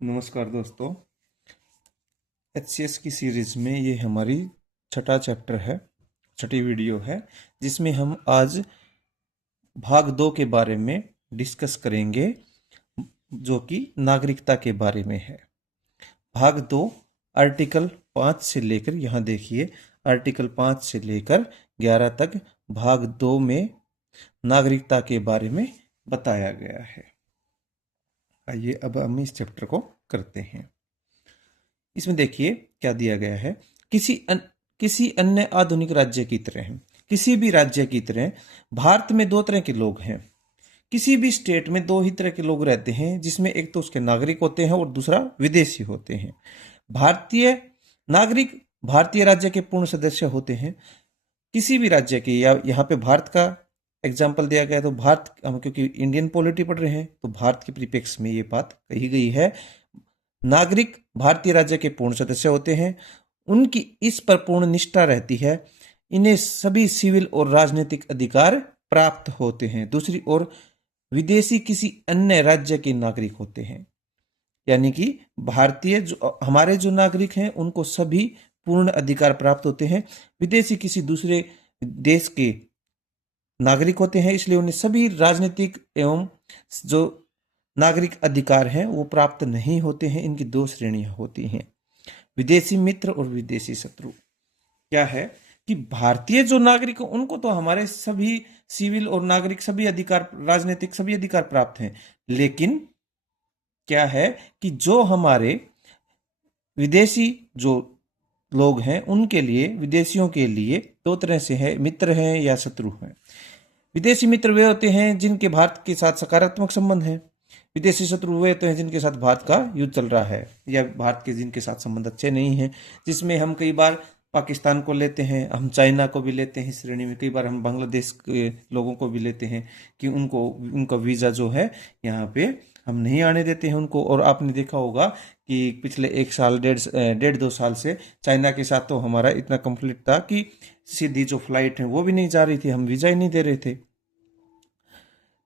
नमस्कार दोस्तों। एचसीएस की सीरीज में ये हमारी छठा चैप्टर है, छठी वीडियो है, जिसमें हम आज भाग 2 के बारे में डिस्कस करेंगे, जो कि नागरिकता के बारे में है। भाग 2 आर्टिकल 5 से लेकर, यहाँ देखिए, आर्टिकल 5 से लेकर 11 तक भाग 2 में नागरिकता के बारे में बताया गया है। आइए अब हम इस चैप्टर को करते हैं। इसमें देखिए क्या दिया गया है। किसी अन्य आधुनिक राज्य की तरह, किसी भी राज्य की तरह भारत में दो तरह के लोग हैं। किसी भी स्टेट में दो ही तरह के लोग रहते हैं, जिसमें एक तो उसके नागरिक होते हैं और दूसरा विदेशी होते हैं। भारतीय नागरिक भारतीय राज्य के पूर्ण सदस्य होते हैं। किसी भी राज्य के, या यहाँ पे भारत का एग्जाम्पल दिया गया, तो भारत, हम क्योंकि इंडियन पॉलिटी पढ़ रहे हैं तो भारत के परिप्रेक्ष्य में ये बात कही गई है। नागरिक भारतीय राज्य के पूर्ण सदस्य होते हैं, उनकी इस पर पूर्ण निष्ठा रहती है, इन्हें सभी सिविल और राजनीतिक अधिकार प्राप्त होते हैं। दूसरी ओर विदेशी किसी अन्य राज्य के नागरिक होते हैं, यानी कि भारतीय जो हमारे जो नागरिक हैं उनको सभी पूर्ण अधिकार प्राप्त होते हैं। विदेशी किसी दूसरे देश के नागरिक होते हैं, इसलिए उन्हें सभी राजनीतिक एवं जो नागरिक अधिकार हैं वो प्राप्त नहीं होते हैं। इनकी दो श्रेणियां होती हैं, विदेशी मित्र और विदेशी शत्रु। क्या है कि भारतीय जो नागरिक हैं उनको तो हमारे सभी सिविल और नागरिक सभी अधिकार, राजनीतिक सभी अधिकार प्राप्त हैं। लेकिन क्या है कि जो हमारे विदेशी जो लोग हैं उनके लिए, विदेशियों के लिए दो तरह से है, मित्र हैं या शत्रु हैं। विदेशी मित्र वे होते हैं जिनके भारत के साथ सकारात्मक संबंध है। विदेशी शत्रु वे होते हैं जिनके साथ भारत का युद्ध चल रहा है, या भारत के जिनके साथ संबंध अच्छे नहीं हैं। जिसमें हम कई बार पाकिस्तान को लेते हैं, हम चाइना को भी लेते हैं इस श्रेणी में, कई बार हम बांग्लादेश के लोगों को भी लेते हैं कि उनका वीज़ा जो है यहाँ पे हम नहीं आने देते हैं उनको। और आपने देखा होगा कि पिछले एक साल, डेढ़ दो साल से चाइना के साथ तो हमारा इतना कंफ्लिक्ट था कि सीधी जो फ्लाइट है वो भी नहीं जा रही थी, हम वीज़ा ही नहीं दे रहे थे।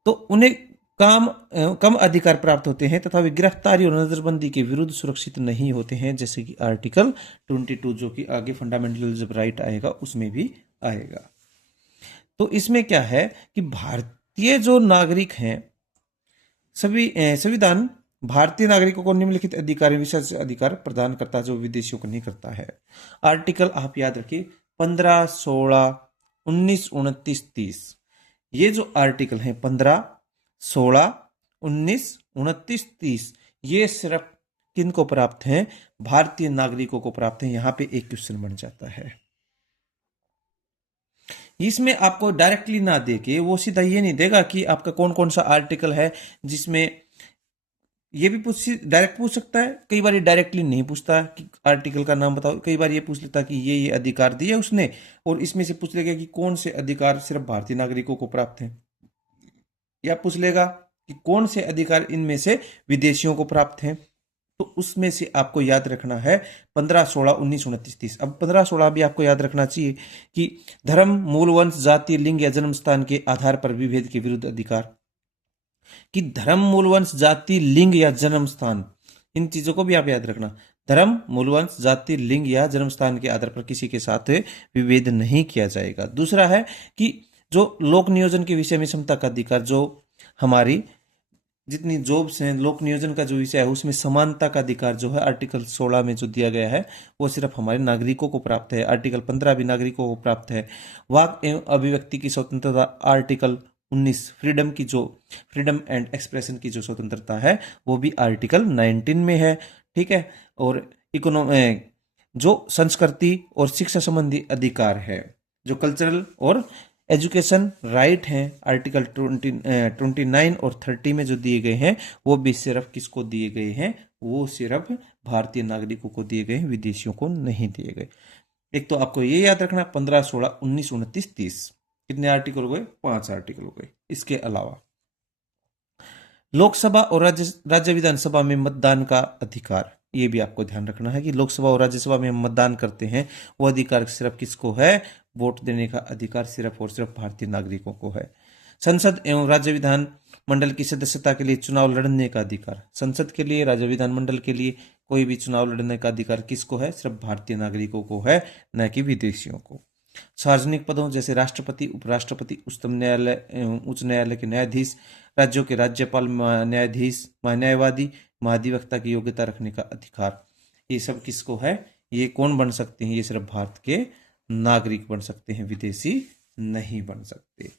तो उन्हें कम अधिकार प्राप्त होते हैं तथा वे गिरफ्तारी और नजरबंदी के विरुद्ध सुरक्षित नहीं होते हैं, जैसे कि आर्टिकल 22, जो कि आगे फंडामेंटल जब राइट आएगा उसमें भी आएगा। तो इसमें क्या है कि भारतीय जो नागरिक हैं, संविधान भारतीय नागरिकों को निम्नलिखित अधिकार, विशेष अधिकार प्रदान करता है जो विदेशियों को नहीं करता है। आर्टिकल आप याद रखिए, 15, 16, 19, 29, 30। ये जो आर्टिकल हैं 15, 16, 19, 29, 30, ये सिर्फ किनको प्राप्त हैं? भारतीय नागरिकों को प्राप्त हैं। यहां पे एक क्वेश्चन बन जाता है। इसमें आपको डायरेक्टली ना देके वो सीधा ये नहीं देगा कि आपका कौन कौन सा आर्टिकल है, जिसमें ये भी डायरेक्ट पूछ सकता है। कई बार ये डायरेक्टली नहीं पूछता कि आर्टिकल का नाम बताओ, कई बार ये पूछ लेता कि ये अधिकार दिए उसने, और इसमें से पूछ लेगा कि कौन से अधिकार सिर्फ भारतीय नागरिकों को प्राप्त हैं, या पूछ लेगा कि कौन से अधिकार इनमें से विदेशियों को प्राप्त हैं। तो उसमें से आपको याद रखना है 15, 16, 19, 29, 30। अब 15, 16 भी आपको याद रखना चाहिए कि धर्म, मूल वंश, जाति, लिंग या जन्म स्थान के आधार पर विभेद के विरुद्ध अधिकार। कि धर्म, मूल वंश, जाति, लिंग या जन्म स्थान, इन चीजों को भी आप याद रखना। धर्म, मूल वंश, जाति, लिंग या जन्म स्थान के आधार पर किसी के साथ विभेद नहीं किया जाएगा। दूसरा है कि जो लोक नियोजन के विषय में क्षमता का अधिकार, जो हमारी जितनी जॉब्स हैं, लोक नियोजन का जो विषय है उसमें समानता का अधिकार जो है आर्टिकल 16 में जो दिया गया है वो सिर्फ हमारे नागरिकों को प्राप्त है। आर्टिकल 15 भी नागरिकों को प्राप्त है। वाक एवं अभिव्यक्ति की स्वतंत्रता, आर्टिकल 19 फ्रीडम एंड एक्सप्रेशन की जो स्वतंत्रता है वो भी आर्टिकल 19 में है। ठीक है। और जो संस्कृति और शिक्षा संबंधी अधिकार है, जो कल्चरल और एजुकेशन राइट हैं, आर्टिकल 29 और 30 में जो दिए गए हैं वो भी सिर्फ किसको दिए गए हैं? वो सिर्फ भारतीय नागरिकों को दिए गए हैं, विदेशियों को नहीं दिए गए। एक तो आपको ये याद रखना, 15, 16, 19, 29, 30 कितने आर्टिकल हो गए? 5 आर्टिकल हो गए। इसके अलावा लोकसभा और राज्य विधानसभा में मतदान का अधिकार, ये भी आपको ध्यान रखना है कि लोकसभा और राज्यसभा में हम मतदान करते हैं, वो अधिकार सिर्फ किसको है? वोट देने का अधिकार सिर्फ और सिर्फ भारतीय नागरिकों को है। संसद एवं राज्य विधान मंडल की सदस्यता के लिए चुनाव लड़ने का अधिकार। संसद के लिए, राज्य विधानमंडल के लिए कोई भी चुनाव लड़ने का अधिकार किसको है? सिर्फ भारतीय नागरिकों को है, न कि विदेशियों को। सार्वजनिक पदों जैसे राष्ट्रपति, उपराष्ट्रपति, उच्चतम न्यायालय एवं उच्च न्यायालय के न्यायाधीश, राज्यों के राज्यपाल, न्यायाधीश, महान्यायवादी, महाधिवक्ता की योग्यता रखने का अधिकार, ये सब किसको है? ये कौन बन सकते हैं? ये सिर्फ भारत के नागरिक बन सकते हैं, विदेशी नहीं बन सकते।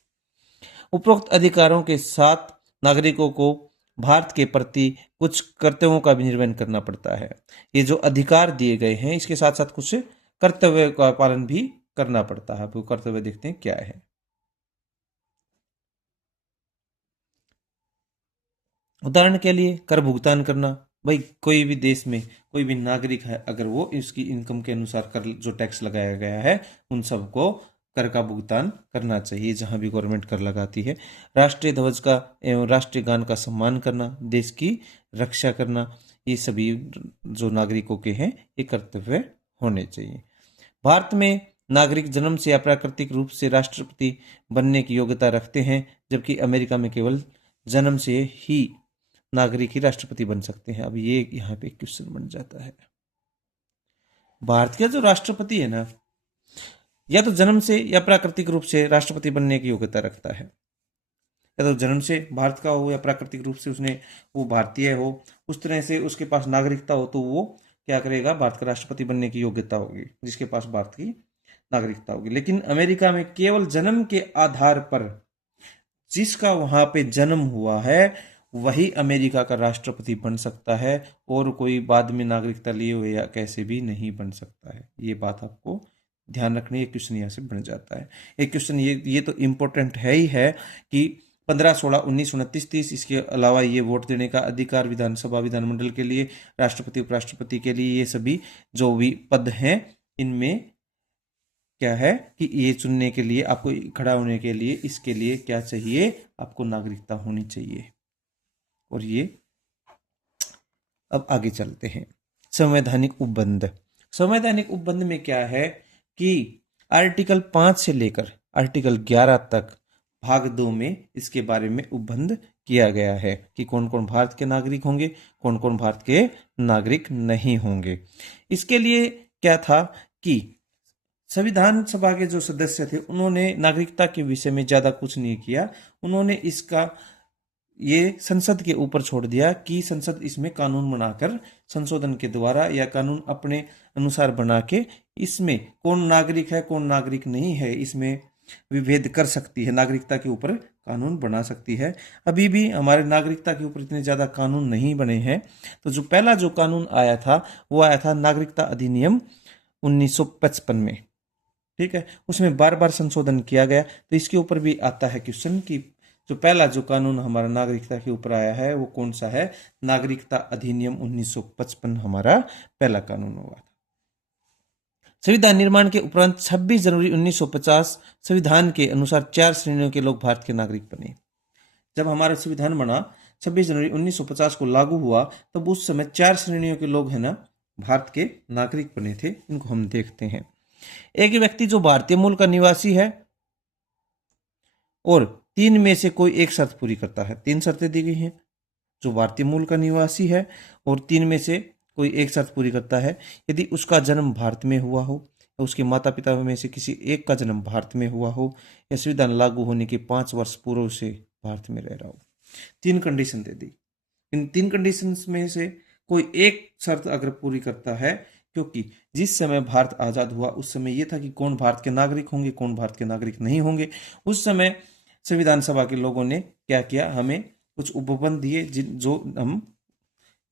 उपरोक्त अधिकारों के साथ नागरिकों को भारत के प्रति कुछ कर्तव्यों का भी निर्वहन करना पड़ता है। ये जो अधिकार दिए गए हैं, इसके साथ साथ कुछ कर्तव्य का पालन भी करना पड़ता है। वो कर्तव्य देखते हैं क्या है। उदाहरण के लिए कर भुगतान करना। भाई कोई भी देश में कोई भी नागरिक है, अगर वो इसकी इनकम के अनुसार कर जो टैक्स लगाया गया है उन सबको कर का भुगतान करना चाहिए, जहां भी गवर्नमेंट कर लगाती है। राष्ट्रीय ध्वज का एवं राष्ट्रीय गान का सम्मान करना, देश की रक्षा करना, ये सभी जो नागरिकों के हैं ये कर्तव्य होने चाहिए। भारत में नागरिक जन्म से या प्राकृतिक रूप से राष्ट्रपति बनने की योग्यता रखते हैं, जबकि अमेरिका में केवल जन्म से ही नागरिक ही राष्ट्रपति बन सकते हैं। अब ये यहाँ पे क्वेश्चन बन जाता है। भारत का जो राष्ट्रपति है ना, या तो जन्म से या प्राकृतिक रूप से राष्ट्रपति बनने की योग्यता रखता है। या तो जन्म से भारत का हो या प्राकृतिक रूप से उसने वो भारतीय हो, उस तरह से उसके पास नागरिकता हो, तो वो क्या करेगा? भारत का राष्ट्रपति बनने की योग्यता होगी, जिसके पास भारत की नागरिकता होगी। लेकिन अमेरिका में केवल जन्म के आधार पर जिसका वहां पे जन्म हुआ है वही अमेरिका का राष्ट्रपति बन सकता है, और कोई बाद में नागरिकता लिए हुए या कैसे भी नहीं बन सकता है। ये बात आपको ध्यान रखनी है। क्वेश्चन यहाँ से बन जाता है। एक क्वेश्चन ये तो इम्पोर्टेंट है ही है कि 15, 16, 19, 29, 30, इसके अलावा ये वोट देने का अधिकार विधानसभा, विधानमंडल के लिए, राष्ट्रपति, उपराष्ट्रपति के लिए, ये सभी जो भी पद हैं इनमें क्या है कि ये चुनने के लिए, आपको खड़ा होने के लिए, इसके लिए क्या चाहिए? आपको नागरिकता होनी चाहिए। और ये अब आगे चलते हैं। संवैधानिक उपबंध। संवैधानिक उपबंध में क्या है कि आर्टिकल 5 से लेकर आर्टिकल 11 तक भाग 2 में इसके बारे में उपबंध किया गया है कि कौन कौन भारत के नागरिक होंगे, कौन कौन भारत के नागरिक नहीं होंगे। इसके लिए क्या था कि संविधान सभा के जो सदस्य थे उन्होंने नागरिकता के विषय में ज्यादा कुछ नहीं किया। उन्होंने इसका ये संसद के ऊपर छोड़ दिया कि संसद इसमें कानून बनाकर, संशोधन के द्वारा या कानून अपने अनुसार बना के इसमें कौन नागरिक है कौन नागरिक नहीं है इसमें विभेद कर सकती है, नागरिकता के ऊपर कानून बना सकती है। अभी भी हमारे नागरिकता के ऊपर इतने ज्यादा कानून नहीं बने हैं। तो जो पहला जो कानून आया था वो आया था नागरिकता अधिनियम 1955 में, ठीक है। उसमें बार बार संशोधन किया गया। तो इसके ऊपर भी आता है क्वेश्चन कि जो पहला जो कानून हमारा नागरिकता के ऊपर आया है वो कौन सा है? नागरिकता अधिनियम 1955 हमारा पहला कानून हुआ। संविधान निर्माण के उपरांत 26 जनवरी 1950 संविधान के अनुसार 4 श्रेणियों के लोग भारत के नागरिक बने। जब हमारा संविधान बना 26 जनवरी 1950 को लागू हुआ, तब उस समय 4 श्रेणियों के लोग है ना भारत के नागरिक बने थे। इनको हम देखते हैं। एक व्यक्ति जो भारतीय मूल का निवासी है और 3 में से कोई एक शर्त पूरी करता है। 3 शर्तें दी गई हैं। जो भारतीय मूल का निवासी है और 3 में से कोई एक शर्त पूरी करता है। यदि उसका जन्म भारत में हुआ हो, या उसके माता पिता में से किसी एक का जन्म भारत में हुआ हो, या संविधान लागू होने के 5 वर्ष पूर्व से भारत में रह रहा हो। 3 कंडीशन दे दी। इन 3 कंडीशन में से कोई एक शर्त अगर पूरी करता है, क्योंकि जिस समय भारत आजाद हुआ उस समय यह था कि कौन भारत के नागरिक होंगे, कौन भारत के नागरिक नहीं होंगे। उस समय संविधान सभा के लोगों ने क्या किया? हमें कुछ उपबंध दिए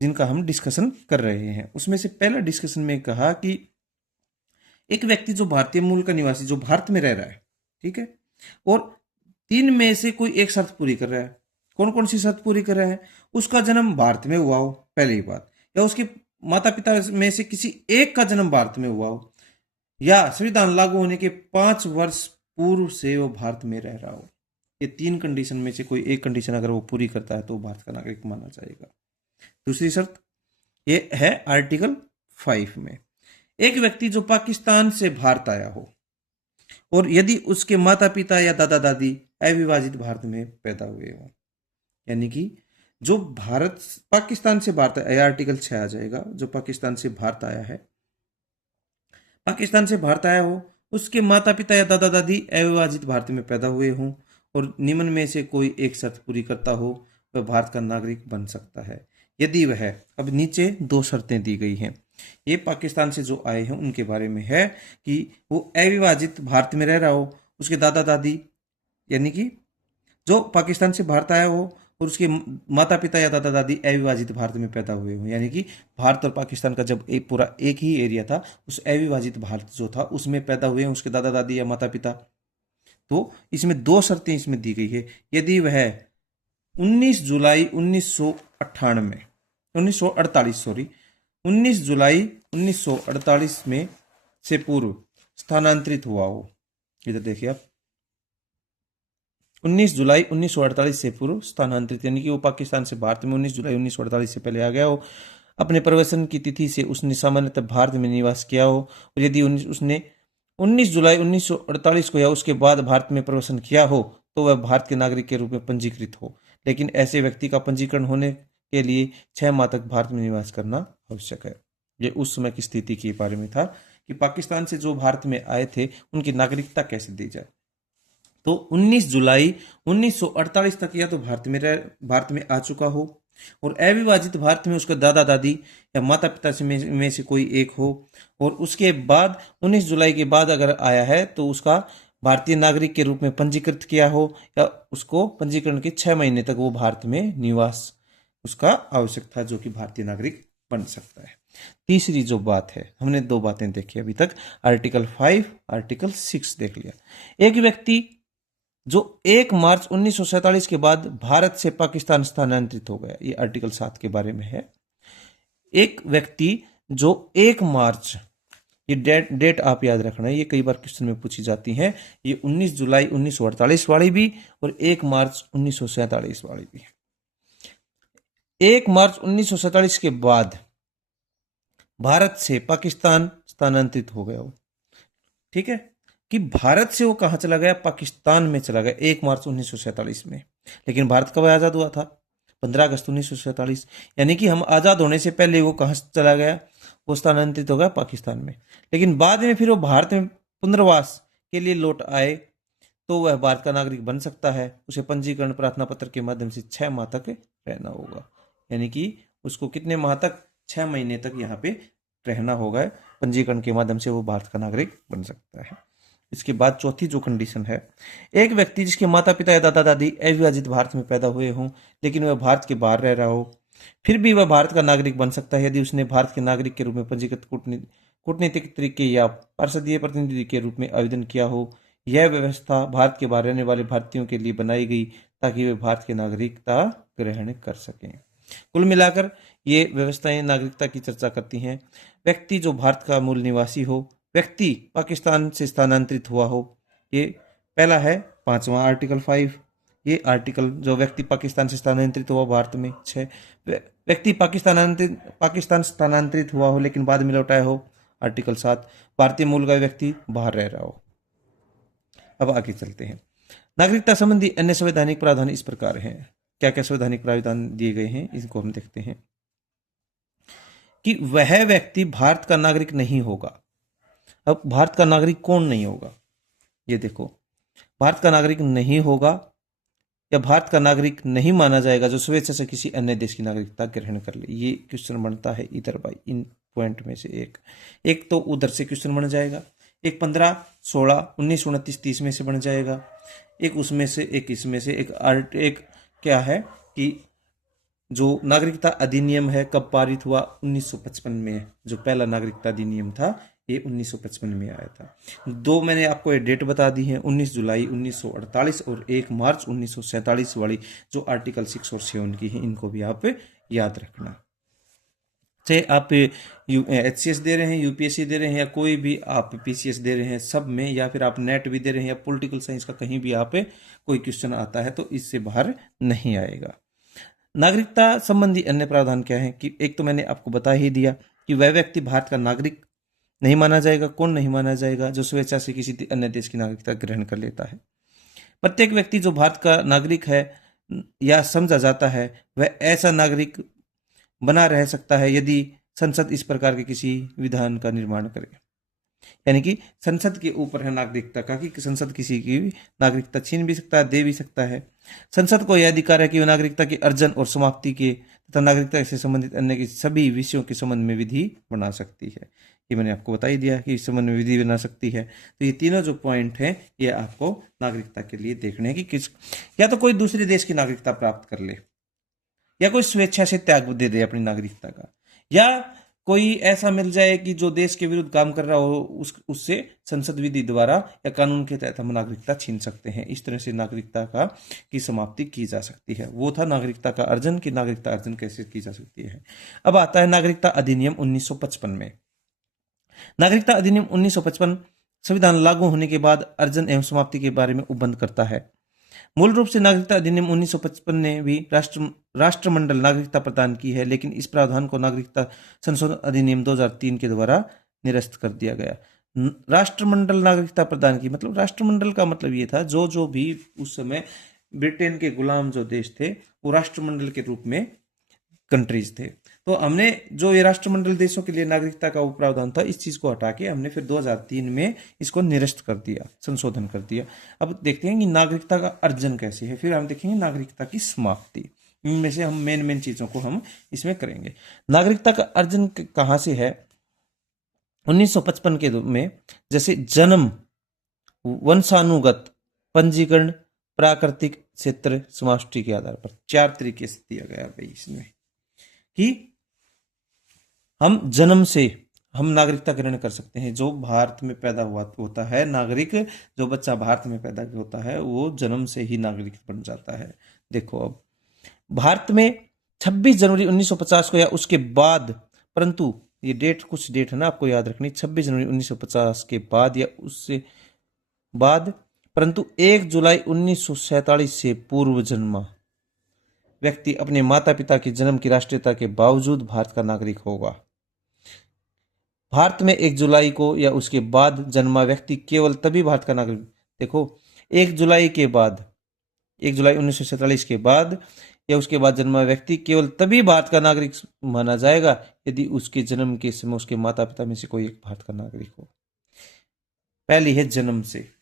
जिनका हम डिस्कशन कर रहे हैं। उसमें से पहला डिस्कशन में कहा कि एक व्यक्ति जो भारतीय मूल का निवासी, जो भारत में रह रहा है, ठीक है, और 3 में से कोई एक शर्त पूरी कर रहा है। कौन कौन सी शर्त पूरी कर रहा है? उसका जन्म भारत में हुआ हो, पहली बात, या उसके माता पिता में से किसी एक का जन्म भारत में हुआ हो, या संविधान लागू होने के 5 वर्ष पूर्व से वो भारत में रह रहा हो। ये 3 कंडीशन में से कोई एक कंडीशन अगर वो पूरी करता है तो वो भारत का नागरिक माना जाएगा। दूसरी शर्त ये है आर्टिकल 5 में, एक व्यक्ति जो पाकिस्तान से भारत आया हो और यदि उसके माता पिता या दादा दादी अविभाजित भारत में पैदा हुए हो, यानी कि जो भारत पाकिस्तान से भारत आया, आर्टिकल 6 आ जाएगा, जो पाकिस्तान से भारत आया है, पाकिस्तान से भारत आया हो, उसके माता पिता या दादा दादी अविभाजित भारत में पैदा हुए हों और निम्न में से कोई एक शर्त पूरी करता हो, वह भारत का नागरिक बन सकता है। यदि वह, अब नीचे दो शर्तें दी गई हैं, ये पाकिस्तान से जो आए हैं उनके बारे में है कि वो अविभाजित भारत में रह रहा हो, उसके दादा दादी, यानी कि जो पाकिस्तान से भारत आया हो और उसके माता पिता या दादा दादी अविभाजित भारत में पैदा हुए हों, यानी कि भारत और पाकिस्तान का जब एक पूरा एक ही एरिया था, उस अविभाजित भारत जो था उसमें पैदा हुए हैं उसके दादा दादी या माता पिता। तो इसमें दो शर्तें इसमें दी गई है। यदि वह 19 जुलाई 1998 1948 सॉरी 19 जुलाई 1948 में से पूर्व स्थानांतरित हुआ हो, इधर देखिए आप, 19 जुलाई 1948 से पूर्व स्थानांतरित, यानी कि वो पाकिस्तान से भारत में 19 जुलाई 1948 से पहले आ गया हो, अपने प्रवेशन की तिथि से उसने सामान्यतः भारत में निवास किया हो, और यदि उसने 19 जुलाई 1948 को या उसके बाद भारत में प्रवेशन किया हो तो वह भारत के नागरिक के रूप में पंजीकृत हो। लेकिन ऐसे व्यक्ति का पंजीकरण होने के लिए 6 माह तक भारत में निवास करना आवश्यक है। ये उस समय की स्थिति के बारे में था कि पाकिस्तान से जो भारत में आए थे उनकी नागरिकता कैसे दी जाए। तो 19 जुलाई 1948 तक या तो भारत में आ चुका हो और अविभाजित भारत में उसके दादा दादी या माता पिता में से कोई एक हो, और उसके बाद 19 जुलाई के बाद अगर आया है तो उसका भारतीय नागरिक के रूप में पंजीकृत किया हो, या उसको पंजीकरण के 6 महीने तक वो भारत में निवास उसका आवश्यक था, जो कि भारतीय नागरिक बन सकता है। तीसरी जो बात है, हमने दो बातें देखी अभी तक, आर्टिकल 5 आर्टिकल 6 देख लिया। एक व्यक्ति जो 1 मार्च 1947 के बाद भारत से पाकिस्तान स्थानांतरित हो गया, ये आर्टिकल 7 के बारे में है। एक व्यक्ति जो 1 मार्च, ये डेट आप याद रखना, ये कई बार क्वेश्चन में पूछी जाती है, ये 19 जुलाई 1948 वाली भी और 1 मार्च 1947 वाली भी। 1 मार्च 1947 के बाद भारत से पाकिस्तान स्थानांतरित हो गया हो, ठीक है, कि भारत से वो कहां चला गया, पाकिस्तान में चला गया 1 मार्च 1947 में। लेकिन भारत कब आजाद हुआ था, 15 अगस्त 1947, यानी कि हम आजाद होने से पहले वो कहां चला गया, वो स्थानांतरित हो गया पाकिस्तान में। लेकिन बाद में फिर वो भारत में पुनर्वास के लिए लौट आए तो वह भारत का नागरिक बन सकता है। उसे पंजीकरण प्रार्थना पत्र के माध्यम से 6 माह तक रहना होगा, यानी कि उसको कितने माह तक, 6 महीने तक यहाँ पे रहना होगा, पंजीकरण के माध्यम से वो भारत का नागरिक बन सकता है। इसके बाद चौथी जो कंडीशन है, एक व्यक्ति जिसके माता पिता या दादा दादी अविभाजित भारत में पैदा हुए हों लेकिन वह भारत के बाहर रह रहा हो, फिर भी वह भारत का नागरिक बन सकता है यदि उसने भारत के नागरिक के रूप में पंजीकृत कूटनीतिक तरीके या पार्षदीय प्रतिनिधि के रूप में आवेदन किया हो। यह व्यवस्था भारत के बाहर रहने वाले भारतीयों के लिए बनाई गई ताकि वे भारत की नागरिकता ग्रहण कर सकें। कुल मिलाकर ये व्यवस्थाएं नागरिकता की चर्चा करती हैं। व्यक्ति जो भारत का मूल निवासी हो, व्यक्ति पाकिस्तान से स्थानांतरित हुआ हो, ये पहला है 5वां आर्टिकल 5। ये आर्टिकल जो व्यक्ति पाकिस्तान से स्थानांतरित हुआ भारत में, 6 व्यक्ति पाकिस्तान स्थानांतरित हुआ हो लेकिन बाद में लौट आया हो, आर्टिकल 7 भारतीय मूल का व्यक्ति बाहर रह रहा हो। अब आगे चलते हैं। नागरिकता संबंधी अन्य संवैधानिक प्रावधान इस प्रकार हैं। क्या क्या संवैधानिक प्रावधान दिए गए हैं इनको हम देखते हैं कि वह व्यक्ति भारत का नागरिक नहीं होगा। अब भारत का नागरिक कौन नहीं होगा, ये देखो, भारत का नागरिक नहीं होगा या भारत का नागरिक नहीं माना जाएगा जो स्वेच्छा से किसी अन्य देश की नागरिकता ग्रहण कर ले। ये क्वेश्चन बनता है इधर बाई इन पॉइंट में से एक तो उधर से क्वेश्चन बन जाएगा, एक 15, 16, 19, 29, 30 में से बन जाएगा, एक उसमें से, एक इसमें से, एक क्या है कि जो नागरिकता अधिनियम है कब पारित हुआ, 1955 में, जो पहला नागरिकता अधिनियम था ये 1955 में आया था। दो मैंने आपको ये डेट बता दी है, 19 जुलाई 1948 और 1 मार्च 1947 वाली जो आर्टिकल 6 और 7 की है, इनको भी आप याद रखना। चाहे आप HCS दे रहे हैं, UPSC दे रहे हैं, या कोई भी आप PCS दे रहे हैं, सब में, या फिर आप नेट भी दे रहे हैं या पॉलिटिकल साइंस का कहीं भी आप कोई क्वेश्चन आता है तो इससे बाहर नहीं आएगा। नागरिकता संबंधी अन्य प्रावधान क्या है कि एक तो मैंने आपको बता ही दिया कि वह व्यक्ति भारत का नागरिक नहीं माना जाएगा। कौन नहीं माना जाएगा, जो स्वेच्छा से किसी अन्य देश की नागरिकता ग्रहण कर लेता है। प्रत्येक व्यक्ति जो भारत का नागरिक है या समझा जाता है वह ऐसा नागरिक बना रह सकता है यदि संसद इस प्रकार के किसी विधान का निर्माण करे। यानी कि संसद के ऊपर है नागरिकता का कि संसद किसी की भी नागरिकता छीन भी सकता है, दे भी सकता है। संसद को यह अधिकार है कि वह नागरिकता के अर्जन और समाप्ति के तथा नागरिकता से संबंधित अन्य के सभी विषयों के संबंध में विधि बना सकती है। ये मैंने आपको बता ही दिया कि इस संबंध में विधि बना सकती है। तो ये तीनों जो पॉइंट हैं ये आपको नागरिकता के लिए देखने हैं कि किस, या तो कोई दूसरे देश की नागरिकता प्राप्त कर ले, या कोई स्वेच्छा से त्याग दे दे अपनी नागरिकता का, या कोई ऐसा मिल जाए कि जो देश के विरुद्ध काम कर रहा हो उससे संसद विधि द्वारा या कानून के तहत हम नागरिकता छीन सकते हैं। इस तरह से नागरिकता का की समाप्ति की जा सकती है। वो था नागरिकता का अर्जन, की नागरिकता अर्जन कैसे की जा सकती है। अब आता है नागरिकता अधिनियम 1955 में। नागरिकता अधिनियम 1955 संविधान लागू होने के बाद अर्जन एवं समाप्ति के बारे में उपबंध करता है। मूल रूप से नागरिकता अधिनियम 1955 ने भी राष्ट्रमंडल नागरिकता प्रदान की है, लेकिन इस प्रावधान को नागरिकता संशोधन अधिनियम 2003 के द्वारा निरस्त कर दिया गया। राष्ट्रमंडल नागरिकता प्रदान की मतलब, राष्ट्रमंडल का मतलब ये था जो जो भी उस समय ब्रिटेन के गुलाम जो देश थे वो राष्ट्रमंडल के रूप में कंट्रीज थे। तो हमने जो ये राष्ट्रमंडल देशों के लिए नागरिकता का प्रावधान था, इस चीज को हटा के हमने फिर 2003 में इसको निरस्त कर दिया, संशोधन कर दिया। अब देखते हैं कि नागरिकता का अर्जन कैसे है, फिर हम देखेंगे नागरिकता की समाप्ति। इनमें से हम मेन चीजों को हम इसमें करेंगे। नागरिकता का अर्जन कहां से है? 1955 के में जैसे जन्म, वंशानुगत, पंजीकरण, प्राकृतिक, क्षेत्र, समाष्टि के आधार पर 4 तरीके से दिया गया भाई इसमें कि हम जन्म से हम नागरिकता ग्रहण कर सकते हैं। जो भारत में पैदा हुआ होता है नागरिक, जो बच्चा भारत में पैदा होता है वो जन्म से ही नागरिक बन जाता है। देखो अब भारत में 26 जनवरी 1950 को या उसके बाद, परंतु ये डेट कुछ डेट है ना आपको याद रखनी, 26 जनवरी 1950 के बाद या उससे बाद, परंतु 1 जुलाई 1947 से पूर्व जन्मा व्यक्ति अपने माता पिता के जन्म की राष्ट्रीयता के बावजूद भारत का नागरिक होगा। भारत में 1 जुलाई को या उसके बाद जन्मा व्यक्ति केवल तभी भारत का नागरिक, देखो 1 जुलाई के बाद, 1 जुलाई 1947 के बाद या उसके बाद जन्मा व्यक्ति केवल तभी भारत का नागरिक माना जाएगा यदि उसके जन्म के समय उसके माता पिता में से कोई एक भारत का नागरिक हो। पहली है जन्म से,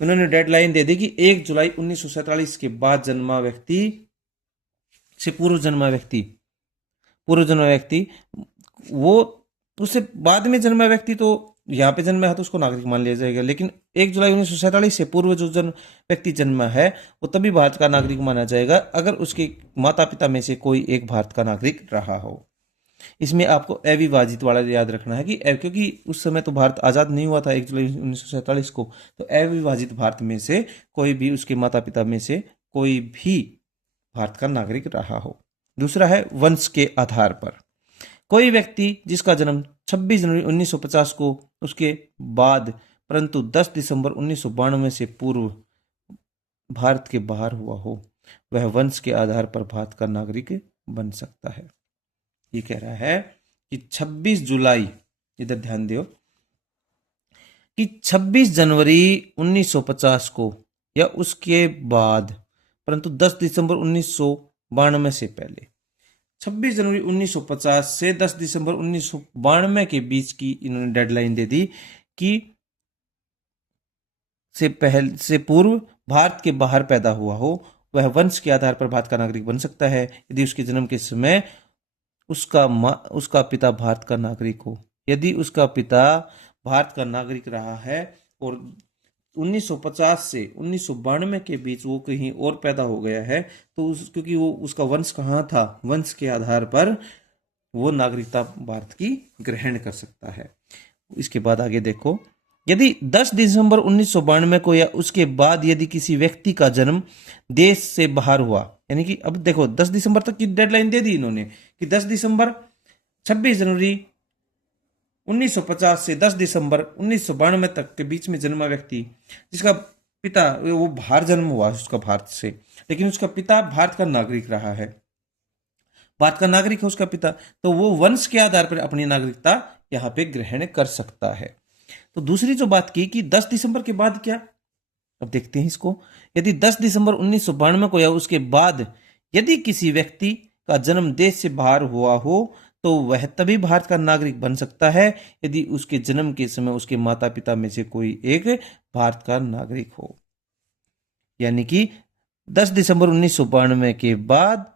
उन्होंने डेडलाइन दे दी कि 1 जुलाई 1947 के बाद जन्मा व्यक्ति से पूर्व जन्मा व्यक्ति वो उससे बाद में जन्मा व्यक्ति तो यहाँ पे जन्मा है तो उसको नागरिक मान लिया जाएगा, लेकिन 1 जुलाई 1947 से पूर्व जो व्यक्ति जन्मा है वो तभी भारत का नागरिक माना जाएगा अगर उसके माता पिता में से कोई एक भारत का नागरिक रहा हो। इसमें आपको अविभाजित वाला याद रखना है कि क्योंकि उस समय तो भारत आज़ाद नहीं हुआ था 1 जुलाई 1947 को, तो अविभाजित भारत में से कोई भी उसके माता पिता में से कोई भी भारत का नागरिक रहा हो। दूसरा है वंश के आधार पर, कोई व्यक्ति जिसका जन्म 26 जनवरी 1950 को उसके बाद परंतु 10 दिसंबर 1992 से पूर्व भारत के बाहर हुआ हो वह वंश के आधार पर भारत का नागरिक बन सकता है। ये कह रहा है कि 26 जुलाई, इधर ध्यान दियो, कि 26 जनवरी 1950 को या उसके बाद परंतु 10 दिसंबर 1992 से पहले, 26 जनवरी 1950 से 10 दिसंबर 1992 के बीच की इन्होंने डेडलाइन दे दी कि से पूर्व भारत के बाहर पैदा हुआ हो वह वंश के आधार पर भारत का नागरिक बन सकता है यदि उसके जन्म के समय उसका पिता भारत का नागरिक हो। यदि उसका पिता भारत का नागरिक रहा है और 1950 से 1992 के बीच वो कहीं और पैदा हो गया है तो क्योंकि वो उसका वंश कहाँ था, वंश के आधार पर वो नागरिकता भारत की ग्रहण कर सकता है। इसके बाद आगे देखो, यदि 10 दिसंबर 1992 को या उसके बाद यदि किसी व्यक्ति का जन्म देश से बाहर हुआ, यानी कि अब देखो 10 दिसंबर तक की डेडलाइन दे दी इन्होंने कि 10 दिसंबर 26 जनवरी 1950 से 10 दिसंबर 1992 तक के बीच में जन्मा व्यक्ति जिसका पिता वो बाहर जन्म हुआ उसका भारत से, लेकिन उसका पिता भारत का नागरिक रहा है, भारत का नागरिक है उसका पिता, तो वो वंश के आधार पर अपनी नागरिकता यहाँ पे ग्रहण कर सकता है। तो दूसरी जो बात की कि 10 दिसंबर के बाद क्या, अब देखते हैं इसको। यदि 10 दिसंबर 1992 को या उसके बाद यदि किसी व्यक्ति का जन्म देश से बाहर हुआ हो तो वह तभी भारत का नागरिक बन सकता है यदि उसके जन्म के समय उसके माता पिता में से कोई एक भारत का नागरिक हो। यानी कि 10 दिसंबर 1992 के बाद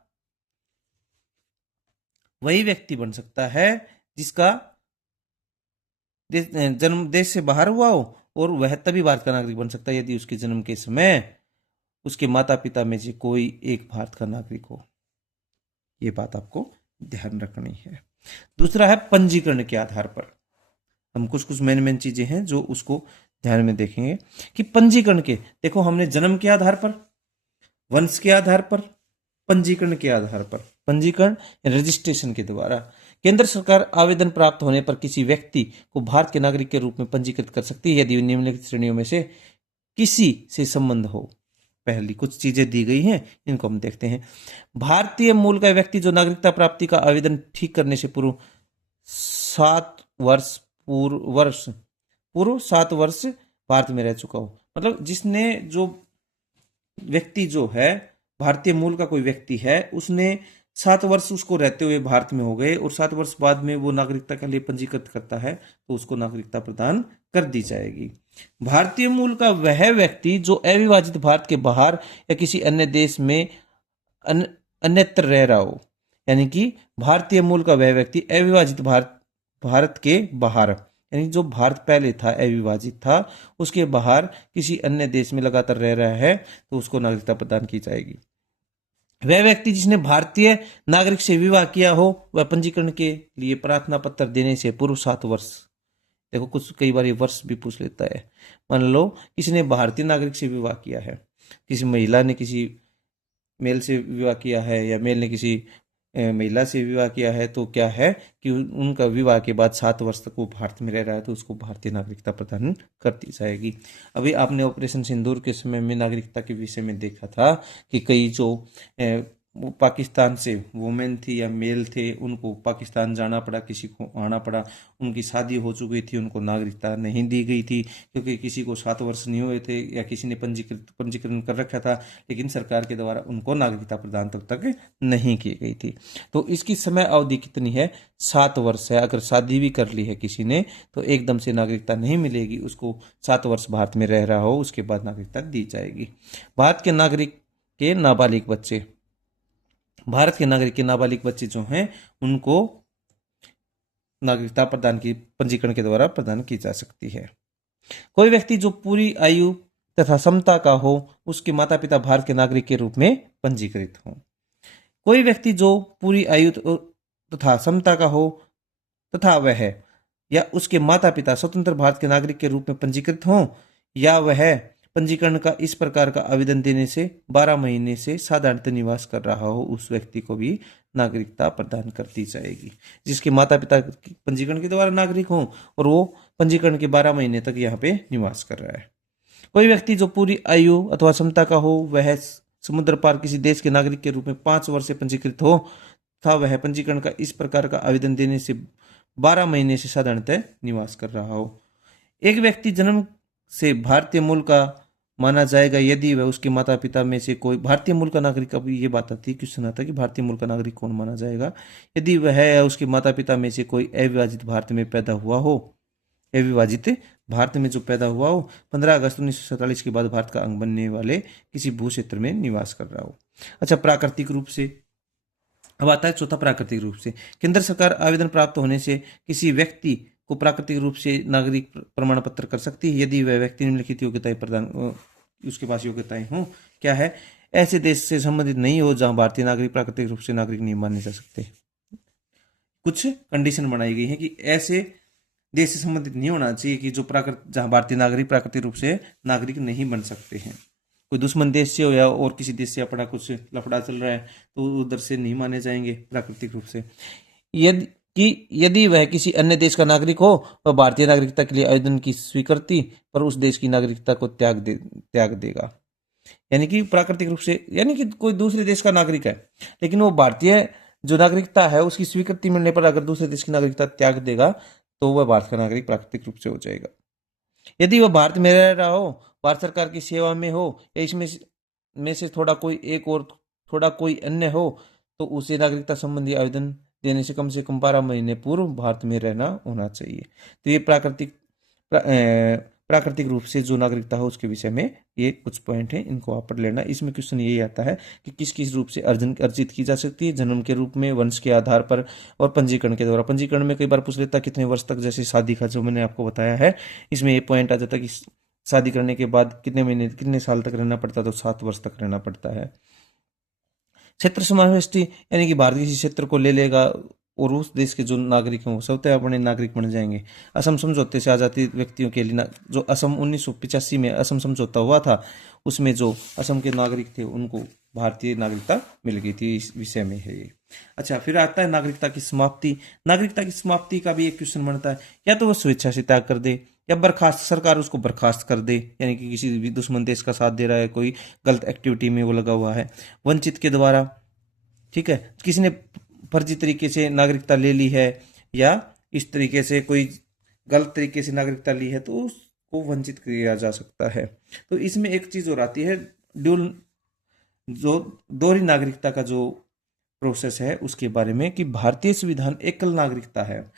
वही व्यक्ति बन सकता है जिसका जन्म देश से बाहर हुआ हो, और वह तभी भारत का नागरिक बन सकता है यदि उसके जन्म के समय उसके माता पिता में से कोई एक भारत का नागरिक हो। ये बात आपको ध्यान रखनी है। दूसरा है पंजीकरण के आधार पर। हम कुछ मेन चीजें हैं जो उसको ध्यान में देखेंगे कि पंजीकरण के, देखो हमने जन्म के आधार पर, वंश के आधार पर, पंजीकरण के आधार पर। पंजीकरण रजिस्ट्रेशन के द्वारा केंद्र सरकार आवेदन प्राप्त होने पर किसी व्यक्ति को भारत के नागरिक के रूप में पंजीकृत कर सकती है यदि निम्नलिखित श्रेणियों में से किसी से संबंध हो। पहली कुछ चीजें दी गई हैं, इनको हम देखते हैं। भारतीय मूल का व्यक्ति जो नागरिकता प्राप्ति का आवेदन ठीक करने से पूर्व 7 वर्ष भारत में रह चुका हो। मतलब जिसने, जो व्यक्ति जो है भारतीय मूल का कोई व्यक्ति है, उसने 7 वर्ष उसको रहते हुए भारत में हो गए और 7 वर्ष बाद में वो नागरिकता के लिए पंजीकृत करता है तो उसको नागरिकता प्रदान कर दी जाएगी। भारतीय मूल का वह व्यक्ति जो अविभाजित भारत के बाहर या किसी अन्य देश में अन्यत्र रह रहा हो। यानी कि भारतीय मूल का वह व्यक्ति अविभाजित भारत के बाहर, यानी जो भारत पहले था अविभाजित था उसके बाहर किसी अन्य देश में लगातार रह रहा है तो उसको नागरिकता प्रदान की जाएगी। वह व्यक्ति जिसने भारतीय नागरिक से विवाह किया हो वह पंजीकरण के लिए प्रार्थना पत्र देने से पूर्व 7 वर्ष, देखो कुछ कई बार ये वर्ष भी पूछ लेता है। मान लो किसी ने भारतीय नागरिक से विवाह किया है, किसी महिला ने किसी मेल से विवाह किया है या मेल ने किसी महिला से विवाह किया है, तो क्या है कि उनका विवाह के बाद 7 वर्ष तक वो भारत में रह रहा है तो उसको भारतीय नागरिकता प्रदान कर दी जाएगी। अभी आपने ऑपरेशन सिंदूर के समय में नागरिकता के विषय में देखा था कि कई जो पाकिस्तान से वुमेन थी या मेल थे उनको पाकिस्तान जाना पड़ा, किसी को आना पड़ा, उनकी शादी हो चुकी थी, उनको नागरिकता नहीं दी गई थी क्योंकि किसी को 7 वर्ष नहीं हुए थे या किसी ने पंजीकरण कर रखा था, लेकिन सरकार के द्वारा उनको नागरिकता प्रदान तब तक नहीं की गई थी। तो इसकी समय अवधि कितनी है? 7 वर्ष है। अगर शादी भी कर ली है किसी ने तो एकदम से नागरिकता नहीं मिलेगी, उसको 7 वर्ष भारत में रह रहा हो उसके बाद नागरिकता दी जाएगी। भारत के नागरिक के नाबालिग बच्चे, भारत के नागरिक के नाबालिग बच्चे जो हैं उनको नागरिकता प्रदान की पंजीकरण के द्वारा प्रदान की जा सकती है। कोई व्यक्ति जो पूरी आयु तथा समता का हो उसके माता पिता भारत के नागरिक के रूप में पंजीकृत हो। कोई व्यक्ति जो पूरी आयु तथा समता का हो तथा वह या उसके माता पिता स्वतंत्र भारत के नागरिक के रूप में पंजीकृत हो या वह पंजीकरण का इस प्रकार का आवेदन देने से 12 महीने से साधारणतः निवास कर रहा हो, उस व्यक्ति को भी नागरिकता प्रदान कर दी जाएगी। जिसके माता पिता पंजीकरण के द्वारा नागरिक हो और वो पंजीकरण के 12 महीने तक यहाँ पे निवास कर रहा है। कोई व्यक्ति जो पूरी आयु अथवा क्षमता का हो वह समुद्र पार किसी देश के नागरिक के रूप में 5 वर्ष से पंजीकृत हो था, वह पंजीकरण का इस प्रकार का आवेदन देने से 12 महीने से साधारणतः निवास कर रहा हो। एक व्यक्ति जन्म से भारतीय मूल का माना जाएगा यदि वह उसके माता पिता में से कोई भारतीय मूल का नागरिक, अभी ये बात आती है क्वेश्चन आता है कि भारतीय मूल का नागरिक कौन माना जाएगा? यदि वह या उसके माता पिता में से कोई अविभाजित भारत में पैदा हुआ हो, अविभाजित भारत में जो पैदा हुआ हो, 15 अगस्त 1947 के बाद भारत का अंग बनने वाले किसी भू क्षेत्र में निवास कर रहा हो। अच्छा, प्राकृतिक रूप से अब आता है चौथा, प्राकृतिक रूप से। केंद्र सरकार आवेदन प्राप्त होने से किसी व्यक्ति को प्राकृतिक रूप से नागरिक प्रमाण पत्र कर सकती है यदि वह व्यक्ति निम्नलिखित योग्यताएं प्रदान, उसके पास योग्यताएं हों। क्या है? ऐसे देश से संबंधित नहीं हो जहां भारतीय नागरिक प्राकृतिक रूप से नागरिक नहीं माने जा सकते। कुछ कंडीशन बनाई गई है कि ऐसे देश से संबंधित नहीं होना चाहिए कि जो जहां भारतीय नागरिक प्राकृतिक रूप से नागरिक नहीं बन सकते हैं। कोई दुश्मन देश से हो या और किसी देश से अपना कुछ लफड़ा चल रहा है तो उधर से नहीं माने जाएंगे प्राकृतिक रूप से। यदि वह किसी अन्य देश का नागरिक हो वह भारतीय नागरिकता के लिए आवेदन की स्वीकृति पर उस देश की नागरिकता को त्याग देगा। यानी कि प्राकृतिक रूप से, यानी कि कोई दूसरे देश का नागरिक है लेकिन वो भारतीय जो नागरिकता है उसकी स्वीकृति मिलने पर अगर दूसरे देश की नागरिकता त्याग देगा तो वह भारत का नागरिक प्राकृतिक रूप से हो जाएगा। यदि वह भारत में रह रहा हो भारत सरकार की सेवा में हो या इसमें में से थोड़ा कोई एक और थोड़ा कोई अन्य हो तो उसे नागरिकता संबंधी आवेदन देने से कम 12 महीने पूर्व भारत में रहना होना चाहिए। तो ये प्राकृतिक रूप से जो नागरिकता हो उसके विषय में ये कुछ पॉइंट हैं, इनको आप पढ़ लेना। इसमें क्वेश्चन यही आता है कि किस किस रूप से अर्जित की जा सकती है, जन्म के रूप में, वंश के आधार पर और पंजीकरण के द्वारा। पंजीकरण में कई बार पूछ लेता कितने वर्ष तक, जैसे शादी का जो मैंने आपको बताया है, इसमें ये पॉइंट आ जाता है कि शादी करने के बाद कितने महीने कितने साल तक रहना पड़ता है, तो 7 वर्ष तक रहना पड़ता है। क्षेत्र समावेशी यानी कि भारत किसी क्षेत्र को ले लेगा और उस देश के जो नागरिक हैं वो स्वतः अपने नागरिक बन जाएंगे। असम समझौते से आजादी व्यक्तियों के लिए जो असम 1985 में असम समझौता हुआ था, उसमें जो असम के नागरिक थे उनको भारतीय नागरिकता मिल गई थी। इस विषय में है ये। अच्छा, फिर आता है नागरिकता की समाप्ति। नागरिकता की समाप्ति का भी एक क्वेश्चन बनता है, या तो वो स्वेच्छा से त्याग कर दे या बर्खास्त, सरकार उसको बर्खास्त कर दे, यानी कि किसी भी दुश्मन देश का साथ दे रहा है, कोई गलत एक्टिविटी में वो लगा हुआ है, वंचित के द्वारा, ठीक है, किसी ने फर्जी तरीके से नागरिकता ले ली है या इस तरीके से कोई गलत तरीके से नागरिकता ली है, तो उसको वंचित किया जा सकता है। तो इसमें एक चीज और आती है, ड्यूल जो दोहरी नागरिकता का जो प्रोसेस है उसके बारे में, कि भारतीय संविधान एकल नागरिकता है,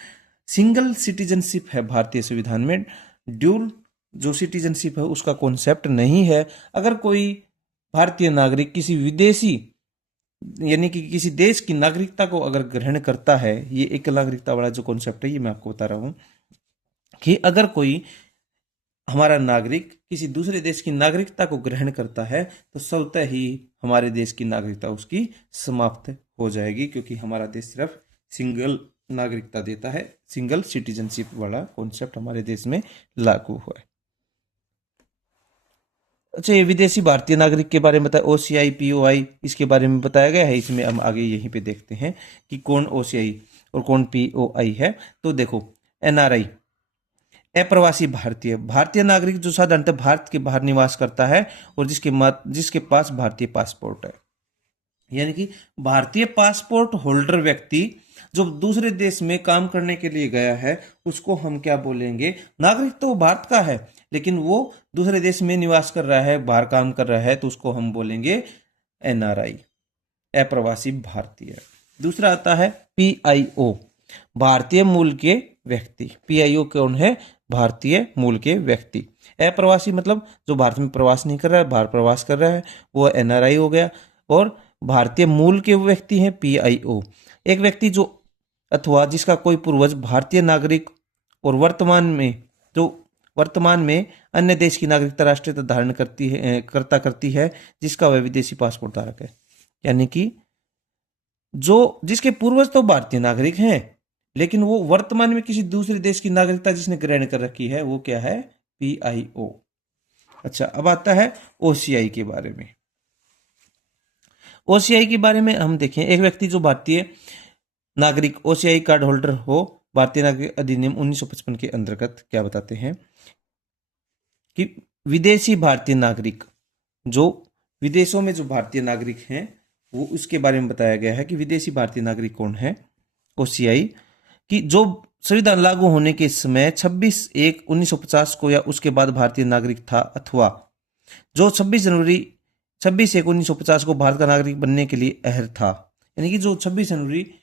सिंगल सिटीजनशिप है भारतीय संविधान में। ड्यूल जो सिटीजनशिप है उसका कॉन्सेप्ट नहीं है। अगर कोई भारतीय नागरिक किसी विदेशी यानी कि किसी देश की नागरिकता को अगर ग्रहण करता है, ये एकल नागरिकता वाला जो कॉन्सेप्ट है ये मैं आपको बता रहा हूं, कि अगर कोई हमारा नागरिक किसी दूसरे देश की नागरिकता को ग्रहण करता है तो स्वतः ही हमारे देश की नागरिकता उसकी समाप्त हो जाएगी, क्योंकि हमारा देश सिर्फ सिंगल नागरिकता देता है। सिंगल सिटीजनशिप वाला कॉन्सेप्ट हमारे देश में लागू हुआ है। अच्छा, ये विदेशी भारतीय नागरिक के बारे में बताया, OCI POI इसके बारे में बताया गया है। इसमें हम आगे यहीं पे देखते हैं कि कौन OCI और कौन POI है। तो देखो, NRI अप्रवासी भारतीय, भारतीय नागरिक जो साधारणतः भारत के बाहर निवास करता है और जिसके पास भारतीय पासपोर्ट है, यानी कि भारतीय पासपोर्ट होल्डर व्यक्ति जो दूसरे देश में काम करने के लिए गया है उसको हम क्या बोलेंगे, नागरिक तो भारत का है लेकिन वो दूसरे देश में निवास कर रहा है, बाहर काम कर रहा है, तो उसको हम बोलेंगे NRI अप्रवासी भारतीय। दूसरा आता है PIO भारतीय मूल के व्यक्ति। PIO कौन है, भारतीय मूल के व्यक्ति। अप्रवासी मतलब जो भारत में प्रवास नहीं कर रहा है, बाहर प्रवास कर रहा है, वो NRI हो गया। और भारतीय मूल के व्यक्ति हैं PIO। एक व्यक्ति जो अथवा जिसका कोई पूर्वज भारतीय नागरिक और वर्तमान में अन्य देश की नागरिकता राष्ट्रीयता धारण करती है जिसका वह विदेशी पासपोर्ट धारक है, यानी कि जो जिसके पूर्वज तो भारतीय नागरिक हैं लेकिन वो वर्तमान में किसी दूसरे देश की नागरिकता जिसने ग्रहण कर रखी है, वो क्या है, PIO। अच्छा, अब आता है OCI के बारे में। OCI के बारे में हम देखें, एक व्यक्ति जो भारतीय नागरिक OCI कार्ड होल्डर हो, भारतीय नागरिक अधिनियम 1955 के अंतर्गत क्या बताते हैं कि विदेशी भारतीय नागरिक, जो विदेशों में जो भारतीय नागरिक हैं वो उसके बारे में बताया गया है कि विदेशी भारतीय नागरिक कौन है, OCI कि जो संविधान लागू होने के समय 26/1/1950 को या उसके बाद भारतीय नागरिक था, अथवा जो 26/1/1950 को भारत का नागरिक बनने के लिए अहल था, यानी कि जो 26 जनवरी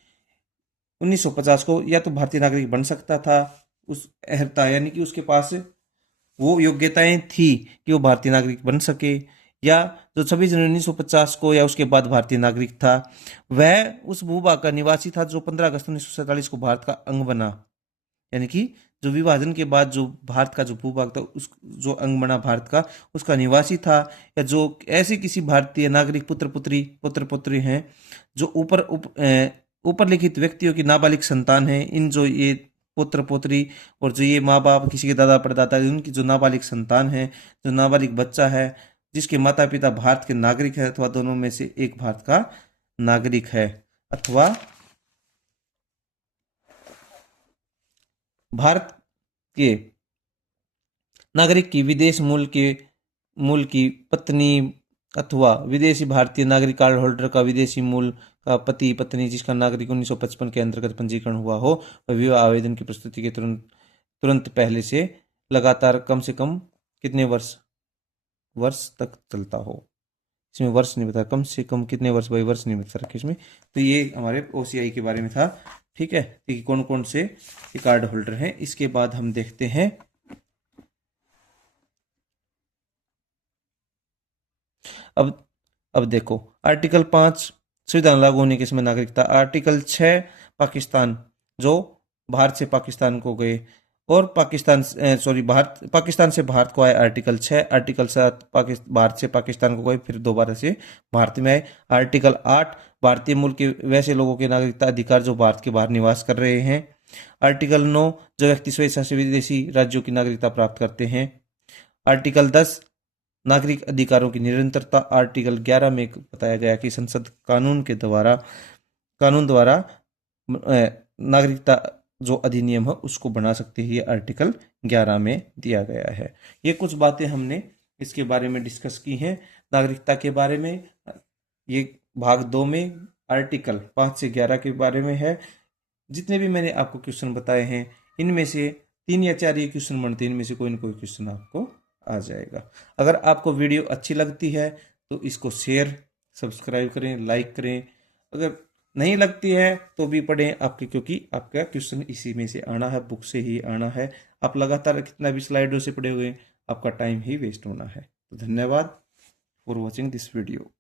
1950 को या तो भारतीय नागरिक बन सकता था, उस अहल था, यानी कि उसके पास वो योग्यताएं थी कि वो भारतीय नागरिक बन सके, या जो 26 जनवरी 1950 को या उसके बाद भारतीय नागरिक था वह उस भूभाग का निवासी था जो 15 अगस्त 1947 को भारत का अंग बना, यानी कि जो विभाजन के बाद जो भारत का जो भूभाग था उस जो अंग बना भारत का, उसका निवासी था, या जो ऐसे किसी भारतीय नागरिक पुत्र पुत्री हैं जो ऊपर लिखित व्यक्तियों की नाबालिग संतान है। इन जो ये पुत्र पुत्री और जो ये माँ बाप किसी के दादा परदादा उनकी जो नाबालिग संतान है, जो नाबालिग बच्चा है जिसके माता पिता भारत के नागरिक है अथवा दोनों में से एक भारत का नागरिक है, अथवा भारत के नागरिक की विदेश मूल की पत्नी अथवा विदेशी भारतीय नागरिक कार्ड होल्डर का विदेशी मूल का पति पत्नी जिसका नागरिक 1955 के अंतर्गत पंजीकरण हुआ हो, वह विवाह आवेदन की प्रस्तुति के तुरंत पहले से लगातार कम से कम कितने वर्ष वर्ष तक चलता हो। इसमें वर्ष नहीं बताया, कम से कम कितने वर्ष भाई, वर्ष नहीं बता रखे इसमें। तो ये हमारे ओसीआई के बारे में था। ठीक है, कि कौन कौन से कार्ड होल्डर हैं। इसके बाद हम देखते हैं अब देखो आर्टिकल 5 संविधान लागू होने के समय नागरिकता। आर्टिकल 6 पाकिस्तान, जो भारत से पाकिस्तान को गए और पाकिस्तान से भारत को आए आर्टिकल 6। आर्टिकल 7 भारत से पाकिस्तान को गए, फिर दोबारा से भारत में आए। आर्टिकल 8 भारतीय मूल के वैसे लोगों के नागरिकता अधिकार जो भारत के बाहर निवास कर रहे हैं। आर्टिकल 9 जो व्यक्ति स्वेच्छा से विदेशी राज्यों की नागरिकता प्राप्त करते हैं। आर्टिकल 10 नागरिक अधिकारों की निरंतरता। आर्टिकल 11 में बताया गया कि संसद कानून द्वारा नागरिकता जो अधिनियम है उसको बना सकती है। ये आर्टिकल 11 में दिया गया है। ये कुछ बातें हमने इसके बारे में डिस्कस की हैं नागरिकता के बारे में। ये भाग 2 में आर्टिकल 5 से 11 के बारे में है। जितने भी मैंने आपको क्वेश्चन बताए हैं इनमें से 3 या 4 ये क्वेश्चन बनते हैं, इनमें से कोई ना कोई क्वेश्चन आपको आ जाएगा। अगर आपको वीडियो अच्छी लगती है तो इसको शेयर सब्सक्राइब करें, लाइक करें। अगर नहीं लगती है तो भी पढ़ें आपके, क्योंकि आपका क्वेश्चन इसी में से आना है, बुक से ही आना है। आप लगातार कितना भी स्लाइडों से पढ़े हुए आपका टाइम ही वेस्ट होना है। तो धन्यवाद फॉर वॉचिंग दिस वीडियो।